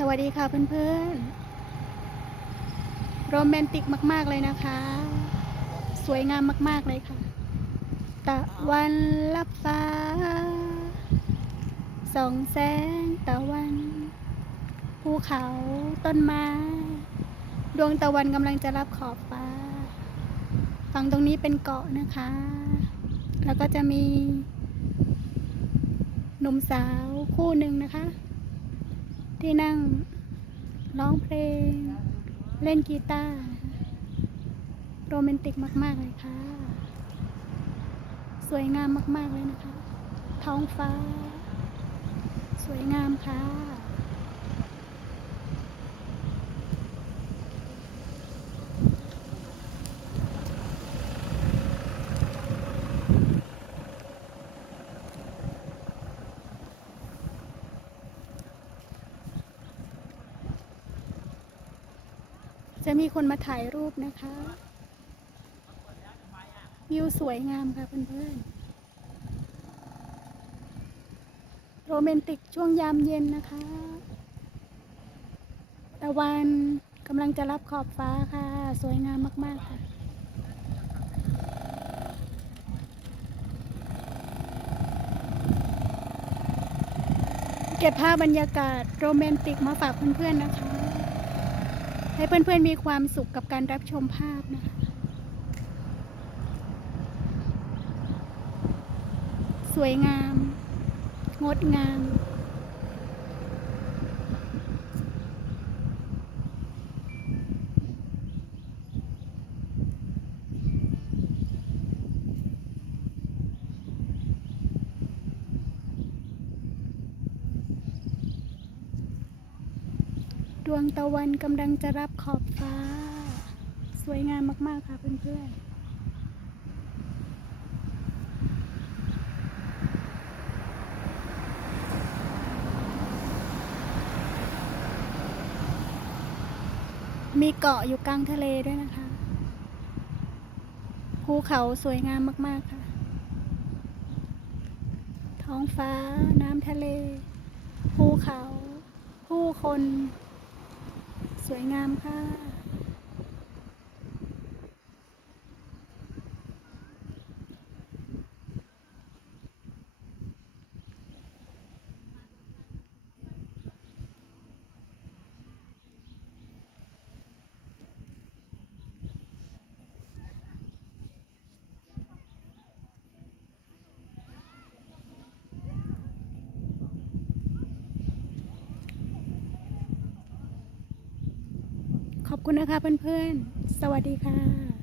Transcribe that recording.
สวัสดีค่ะเพื่อนๆ โรแมนติกมาก ๆ เลยนะคะ สวยงามมาก ๆ เลยค่ะ ตะวันลับฟ้าส่องแสงตะวัน ภูเขาต้นไม้ ดวงตะวันกำลังจะรับขอบฟ้า ฝั่งตรงนี้เป็นเกาะนะคะ แล้วก็จะมีหนุ่มสาวคู่หนึ่งนะคะ ที่นั่งร้องเพลง เล่นกีตาร์โรแมนติกมาก ๆ เลยค่ะ สวยงามมาก ๆ เลยนะคะ ท้องฟ้า สวยงามค่ะ จะมีคนมาถ่ายรูปนะคะวิวสวยงามค่ะเพื่อนๆโรแมนติกช่วงยามเย็นนะคะตะวันกำลังจะรับขอบฟ้าค่ะ สวยงามมากๆค่ะเก็บภาพบรรยากาศโรแมนติกมาฝากเพื่อนๆนะคะ ให้เพื่อนๆมีความสุขกับการรับชมภาพนะคะ สวยงาม งดงาม ดวงตะวันกำลังจะรับขอบฟ้า สวยงามมาก ๆ ค่ะเพื่อนๆมีเกาะอยู่กลางทะเลด้วยนะคะ ภูเขาสวยงามมาก ๆ ค่ะ ท้องฟ้า น้ำทะเล ภูเขา ผู้คน สวยงามค่ะ ขอบคุณนะคะเพื่อนๆ สวัสดีค่ะ